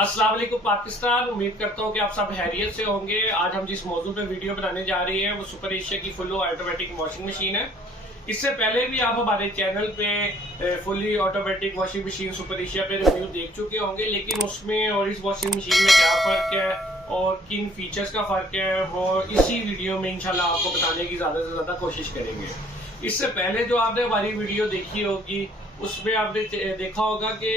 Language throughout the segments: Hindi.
अस्सलाम वालेकुम पाकिस्तान। उम्मीद करता हूँ कि आप सब हैरियत से होंगे। आज हम जिस मौजू पे वीडियो बनाने जा रहे हैं वो सुपर एशिया की फुल ऑटोमेटिक वॉशिंग मशीन है। इससे पहले भी आप हमारे चैनल पे fully automatic washing machine super Asia पे रिव्यू देख चुके होंगे, लेकिन उसमें और इस वॉशिंग मशीन में क्या फ़र्क है और किन फीचर्स का फ़र्क है वो इसी वीडियो में इंशाल्लाह आपको बताने की ज़्यादा से ज़्यादा कोशिश करेंगे। इससे पहले जो आपने हमारी वीडियो देखी होगी उसमें आपने देखा होगा कि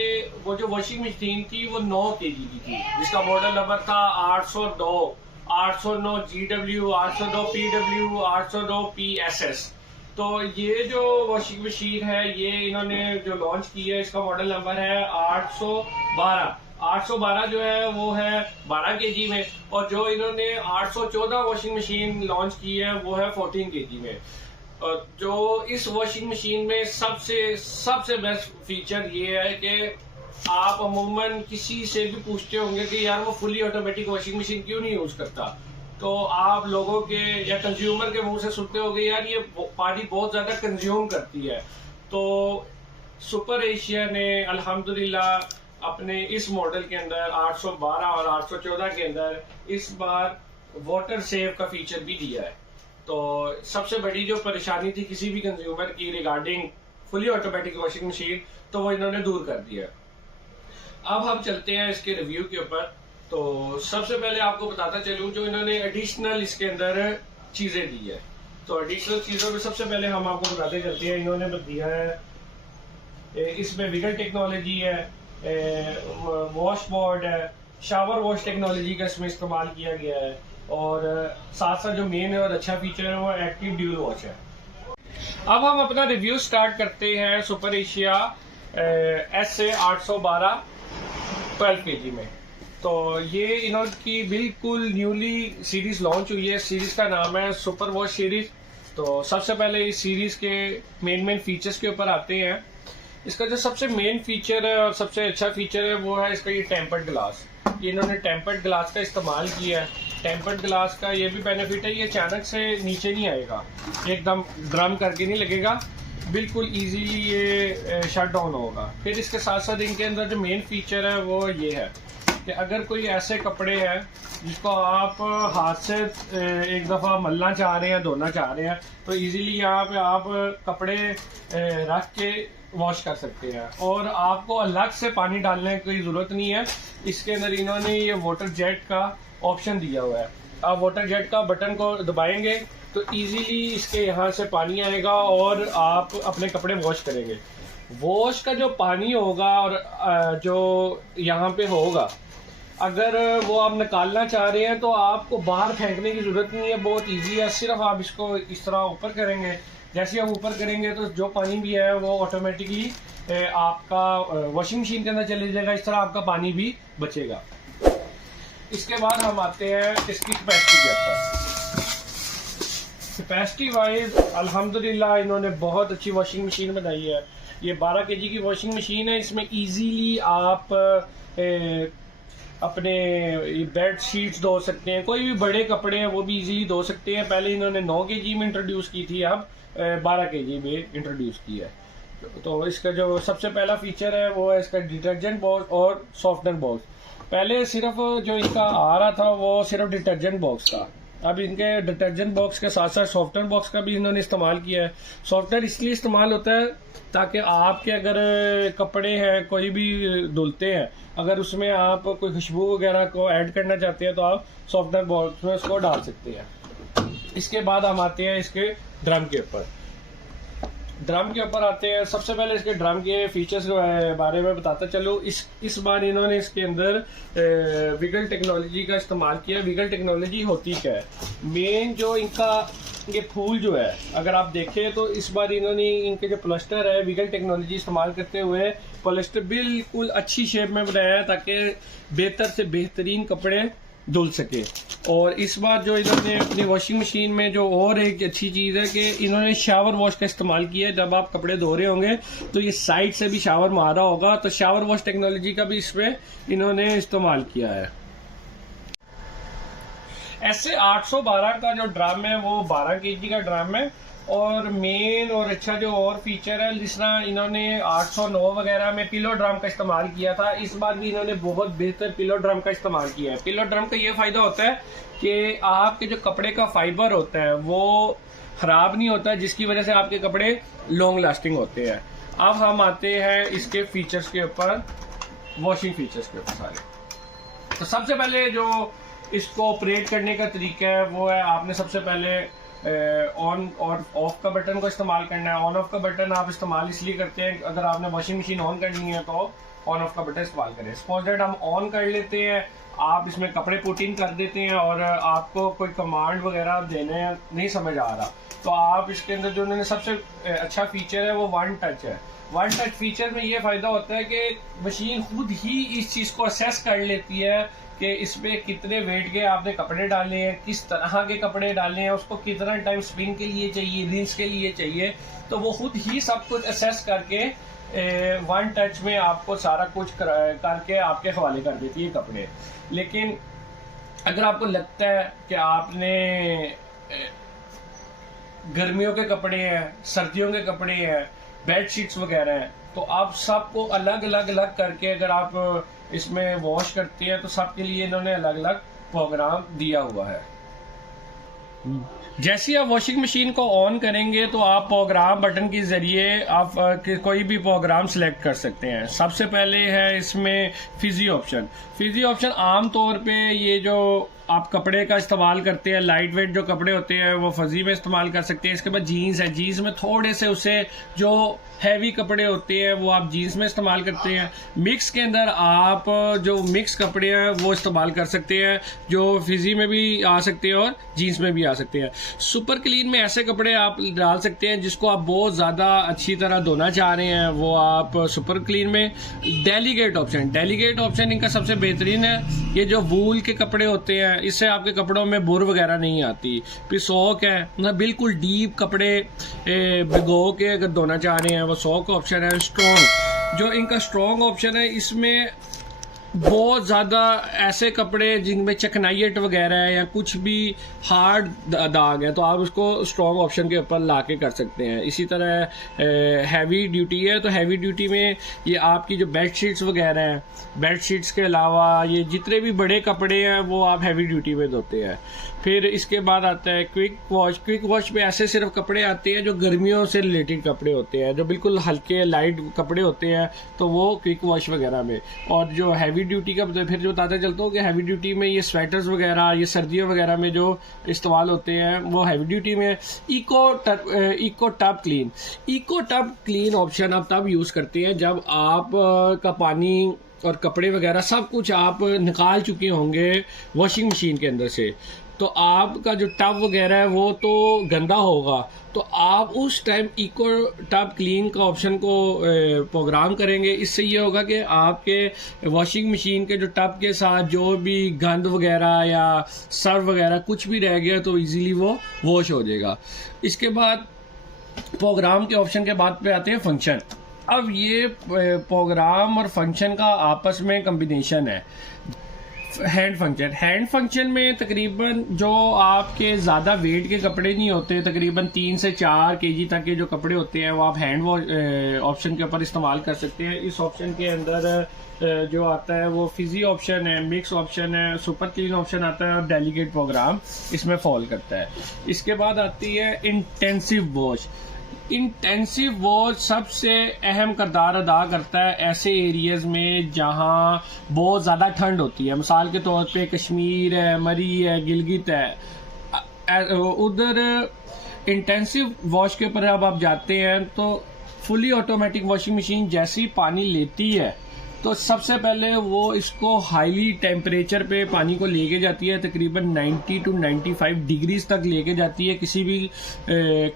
वो जो वॉशिंग मशीन थी वो 9 kg की थी, जिसका मॉडल नंबर था 809 GW, 809 PW, 809 PSS। तो ये जो वॉशिंग मशीन है ये इन्होंने जो लॉन्च की है इसका मॉडल नंबर है 812 जो है वो है 12 kg में, और जो इन्होंने 814 वॉशिंग मशीन लॉन्च की है वो है 14 kg में। जो इस वॉशिंग मशीन में सबसे बेस्ट फीचर ये है कि आप अमूमन किसी से भी पूछते होंगे कि यार वो फुली ऑटोमेटिक वॉशिंग मशीन क्यों नहीं यूज करता, तो आप लोगों के या कंज्यूमर के मुंह से सुनते होंगे यार ये पानी बहुत ज्यादा कंज्यूम करती है। तो सुपर एशिया ने अल्हम्दुलिल्लाह अपने इस मॉडल के अंदर 812 और 814 के अंदर इस बार वाटर सेव का फीचर भी दिया है। तो सबसे बड़ी जो परेशानी थी किसी भी कंज्यूमर की regarding fully automatic washing machine, तो वो इन्होंने दूर कर दिया। अब हम चलते हैं इसके रिव्यू के ऊपर। तो सबसे पहले आपको बताता चलूं जो इन्होंने एडिशनल इसके अंदर चीजें दी है। तो एडिशनल चीजों में सबसे पहले हम आपको बताते चलते हैं, इन्होंने दिया है इसमें विगल टेक्नोलॉजी है, वॉश बोर्ड है, शावर वॉश टेक्नोलॉजी का इसमें इस्तेमाल किया गया है, और साथ साथ जो मेन और अच्छा फीचर है वो एक्टिव ड्यूल वॉश है। अब हम अपना रिव्यू स्टार्ट करते हैं सुपर एशिया SA812 12 kg में। तो ये इनकी बिल्कुल न्यूली सीरीज लॉन्च हुई है। सीरीज का नाम है सुपर वॉश सीरीज। तो सबसे पहले इस सीरीज के मेन फीचर्स के ऊपर आते हैं। इसका जो सबसे मेन फीचर है और सबसे अच्छा फीचर है वो है इसका ये टेम्पर्ड ग्लास। ये इन्होंने टेम्पर्ड ग्लास का इस्तेमाल किया है। टेम्पर्ड ग्लास का ये भी बेनिफिट है, ये अचानक से नीचे नहीं आएगा, एकदम ड्रम करके नहीं लगेगा, बिल्कुल इजीली ये शट डाउन होगा। फिर इसके साथ साथ इनके अंदर जो मेन फीचर है वो ये है कि अगर कोई ऐसे कपड़े हैं जिसको आप हाथ से एक दफ़ा मलना चाह रहे हैं, धोना चाह रहे हैं, तो इजीली यहाँ पे आप कपड़े रख के वॉश कर सकते हैं और आपको अलग से पानी डालने की ज़रूरत नहीं है। इसके अंदर इन्होंने ये वाटर जेट का ऑप्शन दिया हुआ है। आप वाटर जेट का बटन को दबाएंगे तो इजीली इसके यहाँ से पानी आएगा और आप अपने कपड़े वॉश करेंगे। वॉश का जो पानी होगा और जो यहाँ पे होगा, अगर वो आप निकालना चाह रहे हैं तो आपको बाहर फेंकने की जरूरत नहीं है, बहुत इजी है। सिर्फ आप इसको इस तरह ऊपर करेंगे, जैसे आप ऊपर करेंगे तो जो पानी भी है वो ऑटोमेटिकली आपका वॉशिंग मशीन के अंदर चले जाएगा, इस तरह आपका पानी भी बचेगा। इसके बाद हम आते हैं इसकी कैपेसिटी के ऊपर। कैपेसिटी वाइज अल्हम्दुलिल्लाह इन्होंने बहुत अच्छी वॉशिंग मशीन बनाई है। ये 12 kg की वॉशिंग मशीन है। इसमें इजीली आप अपने बेड शीट्स धो सकते हैं, कोई भी बड़े कपड़े हैं वो भी इजीली धो सकते हैं। पहले इन्होंने 9 kg में इंट्रोड्यूस की थी, अब 12 kg में इंट्रोड्यूस की है। तो इसका जो सबसे पहला फीचर है वो है इसका डिटर्जेंट बॉक्स और सॉफ्टनर बॉक्स। पहले सिर्फ जो इनका आ रहा था वो सिर्फ डिटर्जेंट बॉक्स था, अब इनके डिटर्जेंट बॉक्स के साथ साथ सॉफ्टनर बॉक्स का भी इन्होंने इस्तेमाल किया है। सॉफ्टनर इसलिए इस्तेमाल होता है ताकि आपके अगर कपड़े हैं कोई भी धुलते हैं, अगर उसमें आप कोई खुशबू वगैरह को ऐड करना चाहते हैं तो आप सॉफ्टनर बॉक्स में उसको डाल सकते हैं। इसके बाद हम आते हैं इसके ड्रम के ऊपर। ड्रम के ऊपर आते हैं। सबसे पहले इसके ड्रम के फीचर्स के बारे में बताता चलो। इस बार इन्होंने इसके अंदर विगल टेक्नोलॉजी का इस्तेमाल किया। विगल टेक्नोलॉजी होती क्या है, मेन जो इनका ये फूल जो है अगर आप देखें तो इस बार इन्होंने इनके जो प्लास्टर है विगल टेक्नोलॉजी इस्तेमाल करते हुए प्लास्टर बिल्कुल अच्छी शेप में बनाया है ताकि बेहतर से बेहतरीन कपड़े धुल सके। और इस बार जो इन्होंने अपनी वॉशिंग मशीन में जो और एक अच्छी चीज़ है कि इन्होंने शावर वॉश का इस्तेमाल किया है। जब आप कपड़े धो रहे होंगे तो ये साइड से भी शावर मारा होगा, तो शावर वॉश टेक्नोलॉजी का भी इसमें इन्होंने इस्तेमाल किया है। ऐसे 812 का जो ड्रम है वो 12 केजी का ड्रम है। और मेन और अच्छा जो और फीचर है, जिस तरह इन्होंने 809 वगैरह में पिलो ड्रम का इस्तेमाल किया था, इस बार भी इन्होंने बहुत बेहतर पिलो ड्रम का इस्तेमाल किया है। पिलो ड्रम का ये फायदा होता है कि आपके जो कपड़े का फाइबर होता है वो खराब नहीं होता, जिसकी वजह से आपके कपड़े लॉन्ग लास्टिंग होते हैं। अब हम आते हैं इसके फीचर्स के ऊपर, वॉशिंग फीचर्स के ऊपर सारे। तो सबसे पहले जो इसको ऑपरेट करने का तरीका है वो है, आपने सबसे पहले ऑन और ऑफ का बटन को इस्तेमाल करना है। ऑन ऑफ का बटन आप इस्तेमाल इसलिए करते हैं, अगर आपने वॉशिंग मशीन ऑन करनी है तो ऑन ऑफ का बटन इस्तेमाल करें। सपोज दैट हम ऑन कर लेते हैं, आप इसमें कपड़े पुट इन कर देते हैं और आपको कोई कमांड वगैरह देने नहीं समझ आ रहा, तो आप इसके अंदर जो उन्होंने सबसे अच्छा फीचर है वो वन टच है। वन टच फीचर में ये फायदा होता है कि मशीन खुद ही इस चीज़ को असेस कर लेती है कि इसमें कितने वेट के आपने कपड़े डालने हैं, किस तरह के कपड़े डालने हैं, उसको कितना टाइम स्पिन के लिए चाहिए, रिंस के लिए चाहिए, तो वो खुद ही सब कुछ असेस करके वन टच में आपको सारा कुछ करके आपके हवाले कर देती है कपड़े। लेकिन अगर आपको लगता है कि आपने गर्मियों के कपड़े हैं, सर्दियों के कपड़े हैं, बेड शीट्स वगैरह हैं, तो आप सबको अलग अलग करके अगर आप इसमें वॉश करते हैं तो सबके लिए इन्होंने अलग अलग प्रोग्राम दिया हुआ है। जैसे ही आप वॉशिंग मशीन को ऑन करेंगे तो आप प्रोग्राम बटन के जरिए आप कोई भी प्रोग्राम सिलेक्ट कर सकते हैं। सबसे पहले है इसमें फिजी ऑप्शन। फिजी ऑप्शन आमतौर पे ये जो आप कपड़े का इस्तेमाल करते हैं, लाइट वेट जो कपड़े होते हैं वो फजी में इस्तेमाल कर सकते हैं। इसके बाद जीन्स है, जीन्स में थोड़े से उसे जो हैवी कपड़े होते हैं वो आप जीन्स में इस्तेमाल करते हैं। मिक्स के अंदर आप जो मिक्स कपड़े हैं वो इस्तेमाल कर सकते हैं, जो फिजी में भी आ सकते हैं और जीन्स में भी आ सकते हैं। सुपर क्लीन में ऐसे कपड़े आप डाल सकते हैं जिसको आप बहुत ज़्यादा अच्छी तरह धोना चाह रहे हैं, वो आप सुपर क्लीन में। डेलीगेट ऑप्शन, डेलीगेट ऑप्शन इनका सबसे बेहतरीन है। ये जो वूल के कपड़े होते हैं इससे आपके कपड़ों में बुर वगैरह नहीं आती। फिर सॉक है ना, बिल्कुल डीप कपड़े भिगो के अगर धोना चाह रहे हैं वो सॉक ऑप्शन है। स्ट्रॉन्ग, जो इनका स्ट्रॉन्ग ऑप्शन है, इसमें बहुत ज़्यादा ऐसे कपड़े जिनमें चकनाइट वगैरह है या कुछ भी हार्ड दाग है तो आप उसको स्ट्रॉन्ग ऑप्शन के ऊपर ला के कर सकते हैं। इसी तरह हैवी ड्यूटी है तो हैवी ड्यूटी में ये आपकी जो बेड शीट्स वगैरह हैं, बेड शीट्स के अलावा ये जितने भी बड़े कपड़े हैं वो आप हैवी ड्यूटी में धोते हैं। फिर इसके बाद आता है क्विक वॉश। क्विक वॉश में ऐसे सिर्फ कपड़े आते हैं जो गर्मियों से रिलेटेड कपड़े होते हैं, जो बिल्कुल हल्के लाइट कपड़े होते हैं तो वो क्विक वॉश वगैरह में। और जो हैवी ड्यूटी का फिर जो बताता चलता हूँ कि हैवी ड्यूटी में ये स्वेटर्स वगैरह, ये सर्दियों वगैरह में जो इस्तेमाल होते हैं वो हैवी ड्यूटी में। Eco tub clean, eco tub clean option आप तब यूज़ करते हैं जब आप का पानी और कपड़े वगैरह सब कुछ आप निकाल चुके होंगे वॉशिंग मशीन के अंदर से, तो आपका जो टब वगैरह है वो तो गंदा होगा, तो आप उस टाइम इको टब क्लीन का ऑप्शन को प्रोग्राम करेंगे। इससे ये होगा कि आपके वॉशिंग मशीन के जो टब के साथ जो भी गंद वगैरह या सर्फ वगैरह कुछ भी रह गया तो इजीली वो वॉश हो जाएगा। इसके बाद प्रोग्राम के ऑप्शन के बाद पे आते हैं फंक्शन। अब ये प्रोग्राम और फंक्शन का आपस में कम्बिनेशन है। हैंड फंक्शन, हैंड फंक्शन में तकरीबन जो आपके ज़्यादा वेट के कपड़े नहीं होते, तकरीबन 3 से 4 केजी तक के जो कपड़े होते हैं वो आप हैंड ऑप्शन के ऊपर इस्तेमाल कर सकते हैं। इस ऑप्शन के अंदर जो आता है वो फिजी ऑप्शन है, मिक्स ऑप्शन है, सुपर क्लीन ऑप्शन आता है और डेलीगेट प्रोग्राम इसमें फॉल करता है। इसके बाद आती है इंटेंसिव वॉश। इंटेंसिव वॉश सबसे अहम किरदार अदा करता है ऐसे एरियाज में जहां बहुत ज़्यादा ठंड होती है। मिसाल के तौर पे कश्मीर है, मरी है, गिलगित है, उधर इंटेंसिव वॉश के ऊपर अब आप जाते हैं तो फुली ऑटोमेटिक वॉशिंग मशीन जैसे ही पानी लेती है तो सबसे पहले वो इसको हाईली टेम्परेचर पे पानी को लेके जाती है, तकरीबन 90 to 95 डिग्रीज तक लेके जाती है किसी भी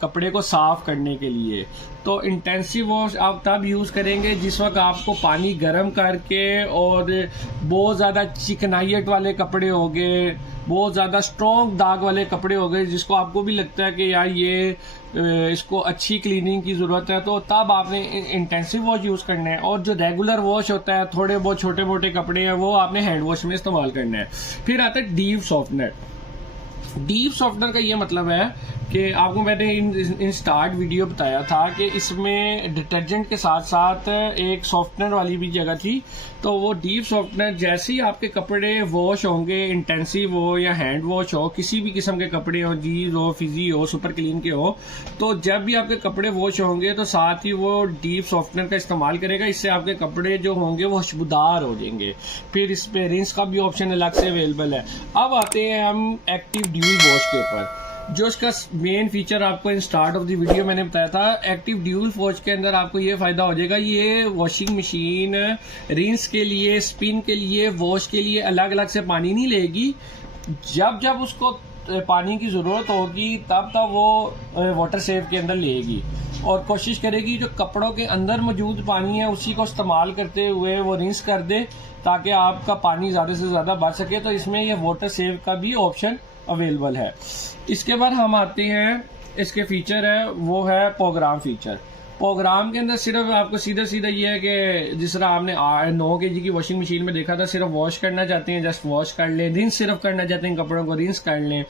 कपड़े को साफ करने के लिए। तो इंटेंसिव वॉश आप तब यूज़ करेंगे जिस वक्त आपको पानी गर्म करके और बहुत ज़्यादा चिकनाइट वाले कपड़े हो गए, बहुत ज़्यादा स्ट्रॉन्ग दाग वाले कपड़े हो गए जिसको आपको भी लगता है कि यार ये इसको अच्छी क्लीनिंग की ज़रूरत है, तो तब आपने इंटेंसिव वॉश यूज़ करना है। और जो रेगुलर वॉश होता है, थोड़े बहुत छोटे मोटे कपड़े हैं, वो आपने हैंड वॉश में इस्तेमाल करना है। फिर आता है डीप सॉफ्टनर। डीप सॉफ्टनर का ये मतलब है कि आपको मैंने इन स्टार्ट वीडियो बताया था कि इसमें डिटर्जेंट के साथ साथ एक सॉफ्टनर वाली भी जगह थी। तो वो डीप सॉफ्टनर जैसे ही आपके कपड़े वॉश होंगे, इंटेंसिव हो या हैंड वॉश हो, किसी भी किस्म के कपड़े हो, जीज हो, फिजी हो, सुपर क्लीन के हो, तो जब भी आपके कपड़े वॉश होंगे तो साथ ही वो डीप सॉफ्टनर का इस्तेमाल करेगा। इससे आपके कपड़े जो होंगे वो खुशबूदार हो जाएंगे। फिर इस पे रिंस का भी ऑप्शन अलग से अवेलेबल है। अब आते हैं हम एक्टिव ड्यूल वॉश के ऊपर। जो इसका मेन फीचर आपको in start of the video मैंने बताया था, एक्टिव ड्यूल वॉश के अंदर आपको ये फायदा हो जाएगा, ये वॉशिंग मशीन रिंस के लिए, स्पिन के लिए, वॉश के लिए अलग अलग से पानी नहीं लेगी। जब जब उसको पानी की ज़रूरत होगी तब तब वो वाटर सेव के अंदर लेगी और कोशिश करेगी जो कपड़ों के अंदर मौजूद पानी है उसी को इस्तेमाल करते हुए वो रिंस कर दे ताकि आपका पानी ज़्यादा से ज़्यादा बच सके। तो इसमें ये वाटर सेव का भी ऑप्शन अवेलेबल है। इसके बाद हम आते हैं, इसके फीचर है वो है प्रोग्राम फीचर। प्रोग्राम के अंदर सिर्फ आपको सीधा सीधा ये है कि जिस तरह आपने 9 kg की वॉशिंग मशीन में देखा था, सिर्फ वॉश करना चाहते हैं जस्ट वॉश कर लें, रिंस सिर्फ करना चाहते हैं कपड़ों को रिंस कर लें,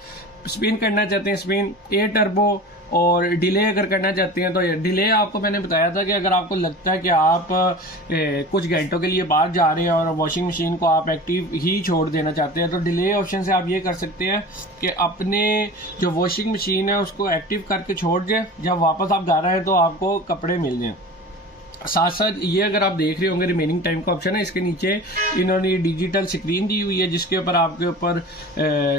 स्पिन करना चाहते हैं स्पिन, एयर टर्बो, और डिले अगर करना चाहते हैं तो डिले आपको मैंने बताया था कि अगर आपको लगता है कि आप कुछ घंटों के लिए बाहर जा रहे हैं और वॉशिंग मशीन को आप एक्टिव ही छोड़ देना चाहते हैं तो डिले ऑप्शन से आप ये कर सकते हैं कि अपने जो वॉशिंग मशीन है उसको एक्टिव करके छोड़ दें, जब वापस आप घर आए तो आपको कपड़े मिल जाएं। साथ साथ ये अगर आप देख रहे होंगे रिमेनिंग टाइम का ऑप्शन है, इसके नीचे इन्होंने डिजिटल स्क्रीन दी हुई है जिसके ऊपर आपके ऊपर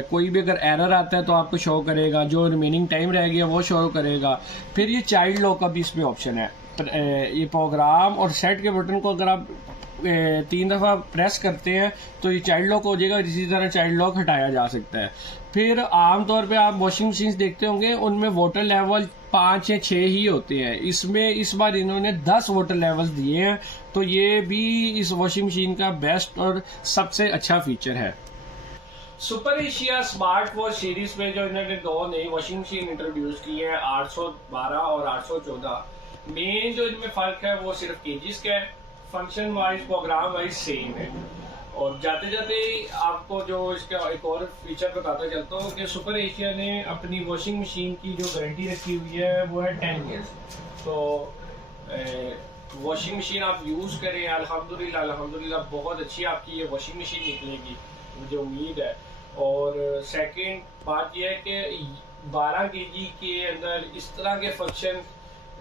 कोई भी अगर एरर आता है तो आपको शो करेगा, जो रिमेनिंग टाइम रह गया वो शो करेगा। फिर ये चाइल्ड लॉक का भी इसमें ऑप्शन है। ये प्रोग्राम और सेट के बटन को अगर आप 3 दफ़ा प्रेस करते हैं तो ये चाइल्ड लॉक हो जाएगा, इसी तरह चाइल्ड लॉक हटाया जा सकता है। फिर आमतौर पे आप वॉशिंग मशीन देखते होंगे उनमें वाटर लेवल 5 या 6 ही होते हैं, इसमें इस बार इन्होंने 10 वाटर लेवल्स दिए हैं। तो ये भी इस वॉशिंग मशीन का बेस्ट और सबसे अच्छा फीचर है। Super Asia smart wash series में जो इन्होंने 2 नई वॉशिंग मशीन इंट्रोड्यूस की है, 812 और 814, मेन जो इनमें फर्क है वो सिर्फ केजीज का है, function wise program wise same है। और जाते जाते आपको जो इसका एक और फीचर बताता चलता हूँ कि सुपर एशिया ने अपनी वॉशिंग मशीन की जो गारंटी रखी हुई है वो है 10 ईयर्स। तो वॉशिंग मशीन आप यूज़ करें, अल्हम्दुलिल्लाह अल्हम्दुलिल्लाह बहुत अच्छी आपकी ये वॉशिंग मशीन निकलेगी, मुझे उम्मीद है। और सेकंड बात यह है कि 12 kg के अंदर इस तरह के फंक्शन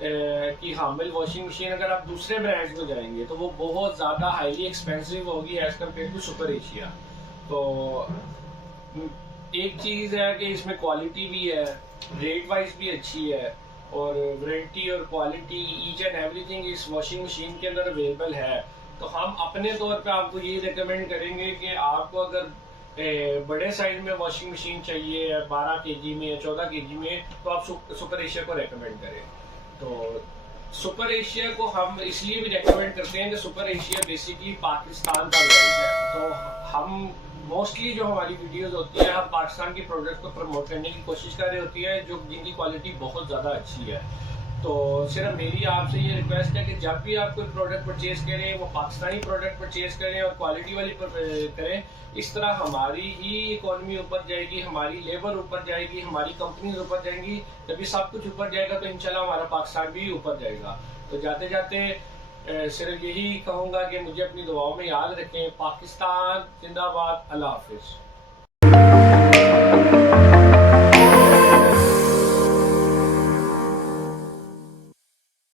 की हामिल वॉशिंग मशीन अगर आप दूसरे ब्रांड्स में जाएंगे तो वो बहुत ज़्यादा हाईली एक्सपेंसिव होगी as compare to Super Asia. तो एक चीज़ है कि इसमें क्वालिटी भी है, रेट वाइज भी अच्छी है, और वारंटी और क्वालिटी ईच एंड एवरीथिंग इस वॉशिंग मशीन के अंदर अवेलेबल है। तो हम अपने तौर पे आपको ये रिकमेंड करेंगे कि आपको अगर बड़े साइज में वॉशिंग मशीन चाहिए 12 kg में या 14 kg में तो आप सुपर एशिया को रेकमेंड करें। तो सुपर एशिया को हम इसलिए भी रेकमेंड करते हैं कि सुपर एशिया बेसिकली पाकिस्तान का ब्रांड है। तो हम मोस्टली जो हमारी वीडियोस होती है हम पाकिस्तान की प्रोडक्ट को प्रमोट करने की कोशिश कर रहे होती है जो जिनकी क्वालिटी बहुत ज़्यादा अच्छी है। तो सिर्फ मेरी आपसे ये रिक्वेस्ट है कि जब भी आप कोई प्रोडक्ट परचेज करें वो पाकिस्तानी प्रोडक्ट परचेज करें और क्वालिटी वाली करें। इस तरह हमारी ही इकोनॉमी ऊपर जाएगी, हमारी लेबर ऊपर जाएगी, हमारी कंपनीज ऊपर जाएंगी। जब ये सब कुछ ऊपर जाएगा तो इंशाल्लाह हमारा पाकिस्तान भी ऊपर जाएगा। तो जाते जाते सिर्फ यही कहूँगा कि मुझे अपनी दुआओं में याद रखें। पाकिस्तान जिंदाबाद। अल्लाह हाफिज।